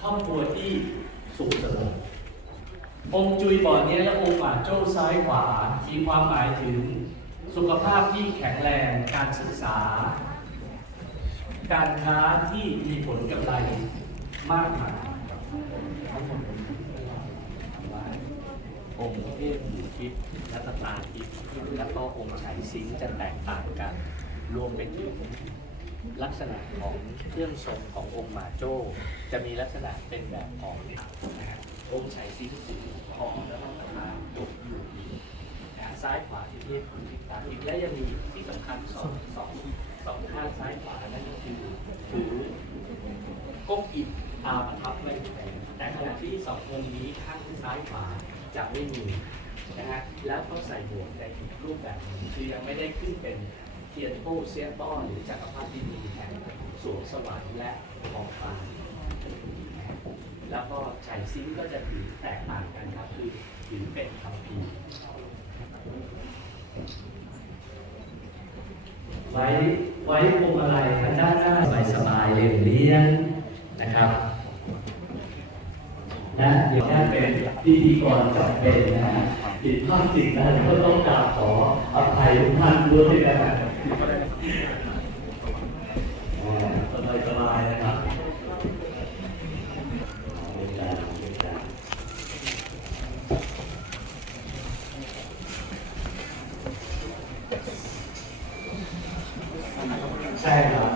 ครอบครัวที่สุขสงบองค์จุยบ่อนี้และองค์หมาโจ้ซ้ายขวา มีความหมายถึงสุขภาพที่แข็งแรง การศึกษา การค้าที่มีผลกำไรมากมายองค์เทพหูทิพย์และตาทิพย์แล้วก็องค์ไฉสิงจะแตกต่างกัน รวมไปถึง ลักษณะของเครื่องทรงขององค์หมาโจ้ จะมีลักษณะเป็นแบบขององค์ไฉสิงห์สีทองแล้วก็ตาตกอยู่นะซ้ายขวาที่เทพหูทิพย์ตาทิพย์และยังมีที่สำคัญสองสองสองข้างซ้ายขวานั่นก็คือถือก้มอิฐตาประทับไว้แขวนแต่ขณะที่สององค์นี้ข้างซ้ายขวาจะไม่มีนะฮะแล้วก็ใส่หมวกในรูปแบบคือยังไม่ได้ขึ้นเป็น เทียนโป้เซียต้อหรือจักรพรรดินีแห่งสวงสวรรค์และของฟ้าแล้วก็ไฉซิงก็จะถือแตกต่างกันครับ คือถือเป็นคำพีไว้ไว้พวงมาลัยทางด้านหน้าสบายๆเรียนเรียนนะครับนะเดี๋ยวนั่นเป็นพิธีกรจำเป็นนะฮะผิดพลาดสิ่งใดก็ต้องกราบขออภัยทุกท่านด้วยนะฮะสบายสบายๆนะครับเอาเวลาเอาเวลาใช่ครับ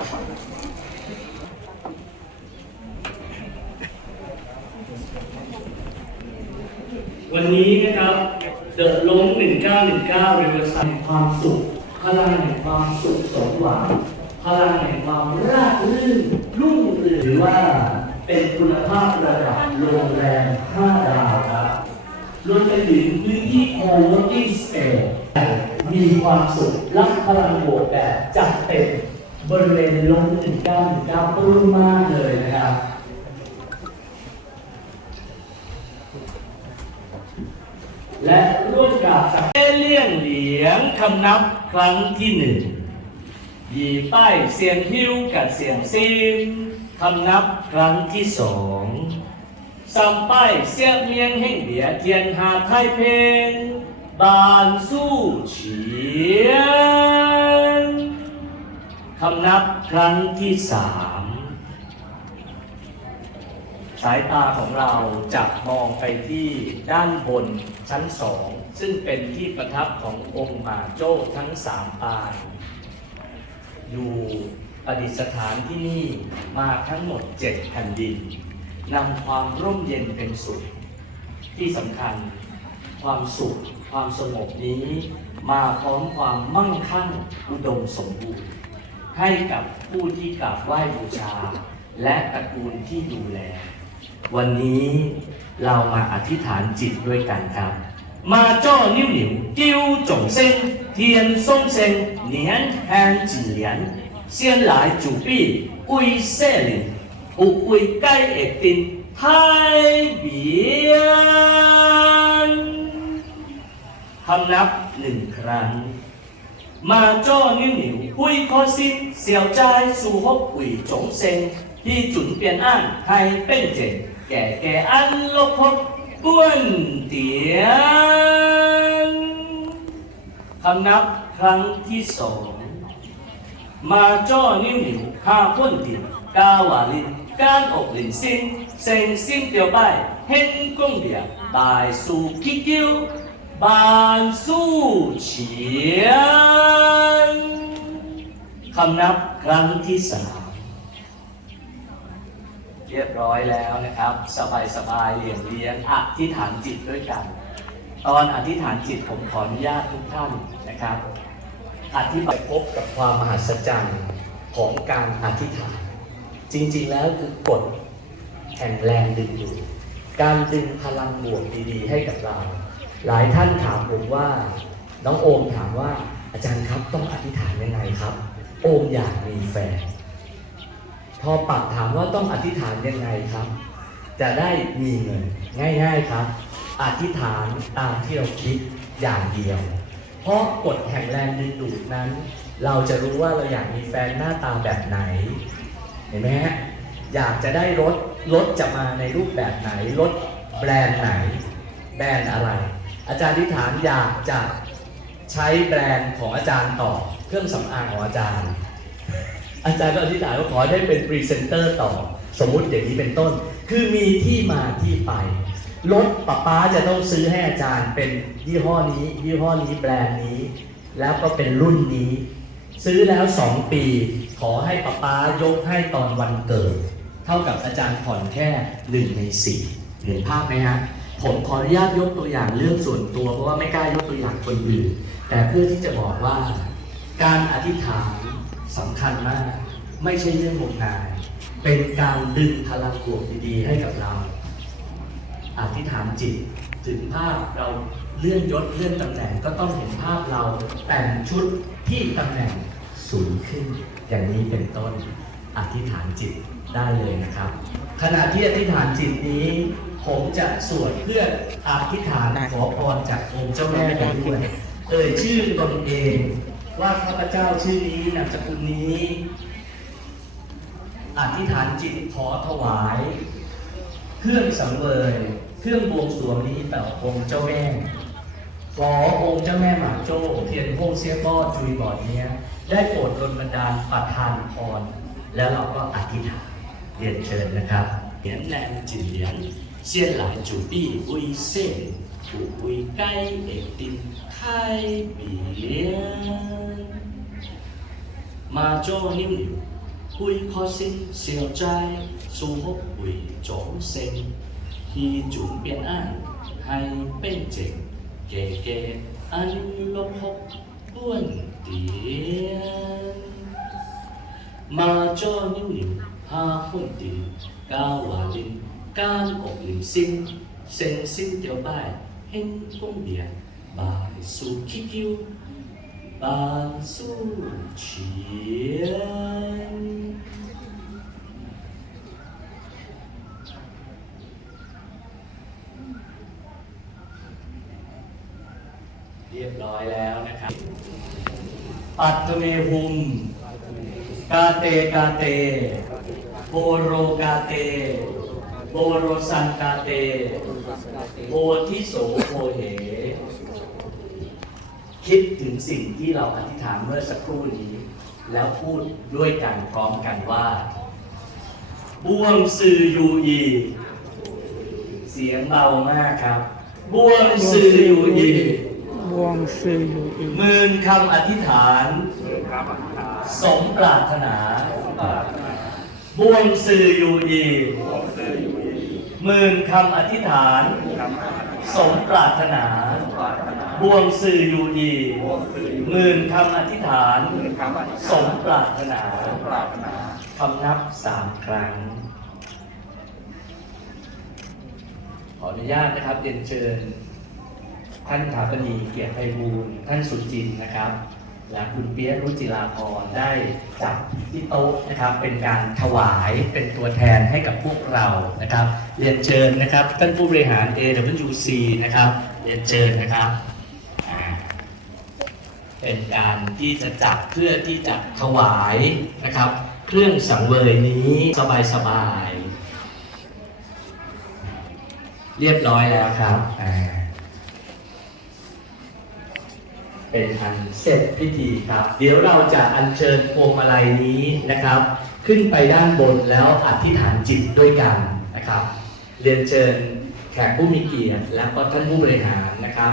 วันนี้นะครับ เดินลง1919เรือสายความสุขพลังแห่งความสุขสมหวังพลังแห่งความราบรื่นรุ่งเรืองหรือว่าเป็นคุณภาพระดับโรงแรม5ดาวครับรวมไปถึงพื้นที่ co-working space มีความสุขรับพลังบวกแบบจัดเต็มบริเวณลง1919ปรุงมากเลยนะครับ และร่วมกับสักเลี่ยงเหลียงคำนับครั้งที่หนึ่งหยีป้ายเสียงฮิ้วกับเสียงซิมคำนับครั้งที่สองซัมป้ายเสียเมียงแห่งเดียเทียนหาไทยเพนบานสู้เฉียนคำนับครั้งที่สาม สายตาของเราจะมองไปที่ด้านบนชั้นสองซึ่งเป็นที่ประทับขององค์มาโจ้ทั้งสามปางอยู่ประดิษฐานที่นี่มาทั้งหมดเจ็ดแผ่นดินนำความร่มเย็นเป็นสุข ที่สำคัญ ความสุข ความสงบนี้ มาพร้อมความมั่งคั่งอุดมสมบูรณ์ ให้กับผู้ที่กราบไหว้บูชา และตระกูลที่ดูแล วันนี้เรามาอธิษฐานจิตด้วยกันครับ มาจ้อนิ้วหนิวจิ้วจงเซงเทียนซ่งเซงเหนียนแอนจีเหลียนเซียนลายจูปี้อุยเซ่หนอุอุยใกล้เอตินไทเบียนคำนับหนึ่งครั้ง มาจ้อนิ้วหนิวหุยคอซินเสี่ยวใจสู่ฮกอุยจงเซงที่จุนเปลี่ยนอ้านไทยเป็นเจง แก่แก่อันลบพบบ้วนเตียนคำนับครั้งที่สองมาจ้อนิ้วหนิวห้าพ้นติกาวาลินก้ารอกลินซินเซงซินเตียวใบเห็นกงเดียบายสู่คิกิ้วบานสู้เฉียนคำนับครั้งที่สาม เรียบร้อยแล้วนะครับ สบายสบายๆเลี่ยงเลี้ยงอธิษฐานจิตด้วยกัน ตอนอธิษฐานจิตผมขออนุญาตทุกท่านนะครับ อธิบายพบกับความมหัศจรรย์ของการอธิษฐาน จริงๆแล้วคือกฎแห่งแรงดึงดูดการดึงพลังบวกดีๆ ให้กับเรา หลายท่านถามผมว่า น้องโอมถามว่าอาจารย์ครับต้องอธิษฐานยังไงครับ โอมอยากมีแฟน พอปักถามว่าต้องอธิษฐานยังไงครับ จะได้มีเงินง่าย ๆครับ อธิษฐานตามที่เราคิดอย่างเดียว เพราะกฎแห่งแรงดึงดูดนั้น เราจะรู้ว่าเราอยากมีแฟนหน้าตาแบบไหน เห็นไหมฮะอยากจะได้รถรถจะมาในรูปแบบไหนรถแบรนด์ไหน แบรนด์อะไร อาจารย์ทิฐานอยากจะใช้แบรนด์ของอาจารย์ต่อเครื่องสำอางของอาจารย์ อาจารย์ก็อธิษฐานว่าขอได้เป็นพรีเซนเตอร์ต่อ สมมุติอย่างนี้เป็นต้น คือมีที่มาที่ไป รถป๊าป๊าจะต้องซื้อให้อาจารย์เป็นยี่ห้อนี้ ยี่ห้อนี้แบรนด์นี้ แล้วก็เป็นรุ่นนี้ ซื้อแล้ว2ปี ขอให้ป๊าป๊ายกให้ตอนวันเกิด เท่ากับอาจารย์ผ่อนแค่1ใน4เห็นภาพไหมฮะผมขออนุญาตยกตัวอย่างเรื่องส่วนตัว เพราะว่าไม่กล้ายกตัวอย่างคนอื่น แต่เพื่อที่จะบอกว่า การอธิษฐาน สำคัญมาก ไม่ใช่เรื่องงมงาย เป็นการดึงพลังบวกดีๆให้กับเราอธิษฐานจิต ถึงภาพเราเลื่อนยศเลื่อนตำแหน่งก็ต้องเห็นภาพเราแต่งชุดที่ตำแหน่งสูงขึ้น อย่างนี้เป็นต้นอธิษฐานจิตได้เลยนะครับ ขณะที่อธิษฐานจิตนี้ ผมจะสวดเพื่ออธิษฐานขอพรจากองค์เจ้าแม่ไปด้วยเอ่ยชื่อตนเอง ว่าข้าพเจ้าชื่อนี้นามสกุลนี้อธิษฐานจิตขอถวาย เครื่องสังเวยเครื่องบวงสรวงนี้ต่อองค์เจ้าแม่ ขอองค์เจ้าแม่หมาโจ้เทียนพงเสียบอจุยบอดเนี้ย ได้โปรดดลบันดาลประทานพร แล้วเราก็อธิษฐานเรียนเชิญนะครับเหรียญแนนจิเหรียญเสียนหลายจุบี้วิเส้นถูกวิใกล้เอกติน 海边马祖妞 những 寨，舒服为祖 có sự trao 家家安乐福本田马祖妞 bởi chúng sinh khi chúng. านอกลิมซินเซนซินเตียวป้ายเฮงกงเบียบายสู่คิวบานสู้เฉียนเรียบร้อยแล้วนะครับ ปัตตเมหุม กาเตกาเต โบโรกาเต โบโรสันกาเตโบทิโสโพเห คิดถึงสิ่งที่เราอธิษฐานเมื่อสักครู่นี้ แล้วพูดด้วยกันพร้อมกันว่าบ่วงซือยูอีเสียงเบามากครับบ่วงซือยูอีบวงซืออยู่อีกหมื่นคำอธิษฐานสมปรารถนาบ่วงซือยูอีหมื่นคำอธิษฐาน สมปรารถนา บวงซือยูอีหมื่นคำอธิษฐาน สมปรารถนาคำนับสามครั้ง ขออนุญาตนะครับเรียนเชิญ ท่านถาปณีเกียรติไพบูลย์ท่านสุจินต์นะครับ และคุณเปียกรุจิราพรได้จับที่โต๊ะนะครับเป็นการถวายเป็นตัวแทนให้กับพวกเรานะครับ เรียนเชิญนะครับ ท่านผู้บริหาร AWC นะครับ เรียนเชิญนะครับอ่า เป็นการที่จะจับเพื่อที่จะถวายนะครับ เครื่องสังเวยนี้สบายๆ เรียบร้อยแล้วครับ เป็นอันเสร็จพิธีครับ เดี๋ยวเราจะอัญเชิญพวงมาลัยนี้นะครับ ขึ้นไปด้านบนแล้วอธิษฐานจิตด้วยกันนะครับ เรียนเชิญแขกผู้มีเกียรติและก็ท่านผู้บริหารนะครับ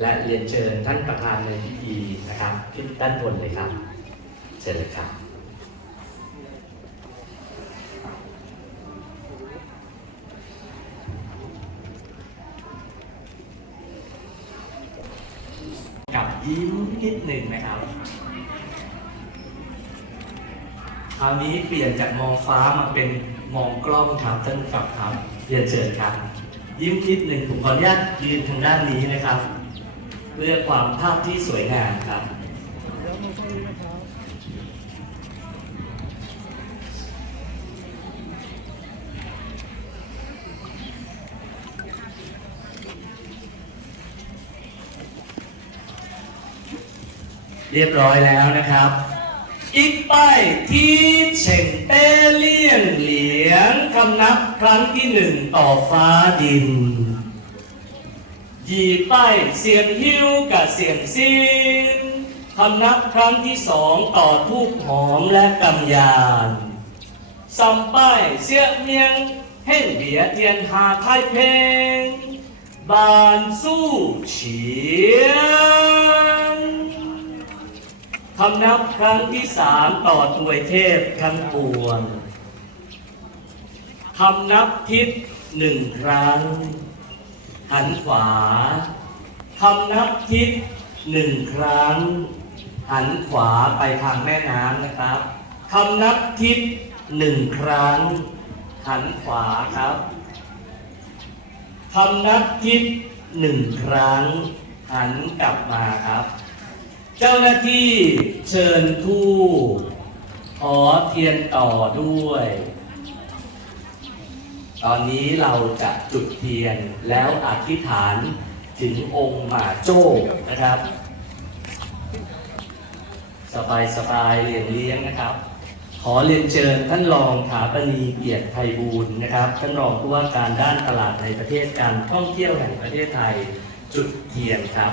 และเรียนเชิญท่านประธานในพิธีนะครับที่ด้านบนเลยครับ เชิญเลยครับกับยิ้มนิดหนึ่งนะครับคราวนี้เปลี่ยนจากมองฟ้ามาเป็นมองกล้องครับท่านผู้ฟังครับเรียนเชิญครับ ยิ้มนิดหนึ่งผมขออนุญาตยืนทางด้านนี้นะครับ เพื่อความภาพที่สวยงามครับเรียบร้อยแล้วนะครับ อีกป้ายที่เฉ่งเต้เลี่ยนเหลียงคำนับครั้งที่หนึ่งต่อฟ้าดิน หยีป้ายเสียงหิ้วกับเสียงซินคำนับครั้งที่สองต่อทูบหอมและกำยานซัมป้ายเสียเมียงเฮ่งเบียเทียนหาไทยเพลงบานสู้เฉียนคำนับครั้งที่สามต่อถวยเทพทั้งปวงคำนับทิศหนึ่งครั้ง หันขวาคำนับทิศหนึ่งครั้ง หันขวาไปทางแม่น้ำนะครับคำนับทิศหนึ่งครั้ง หันขวาครับคำนับทิศหนึ่งครั้ง หันกลับมาครับ เจ้าหน้าที่เชิญทูตขอเทียนต่อด้วย ตอนนี้เราจะจุดเทียนแล้วอธิษฐานถึงองค์หมาโจ้นะครับ สบายสบายเรียงเลี้ยงนะครับ ขอเรียนเชิญท่านรองถาปณีเกียรติไทยบูรณ์นะครับ ท่านรองผู้ว่าการด้านตลาดในประเทศการท่องเที่ยวแห่งประเทศไทยจุดเทียนครับ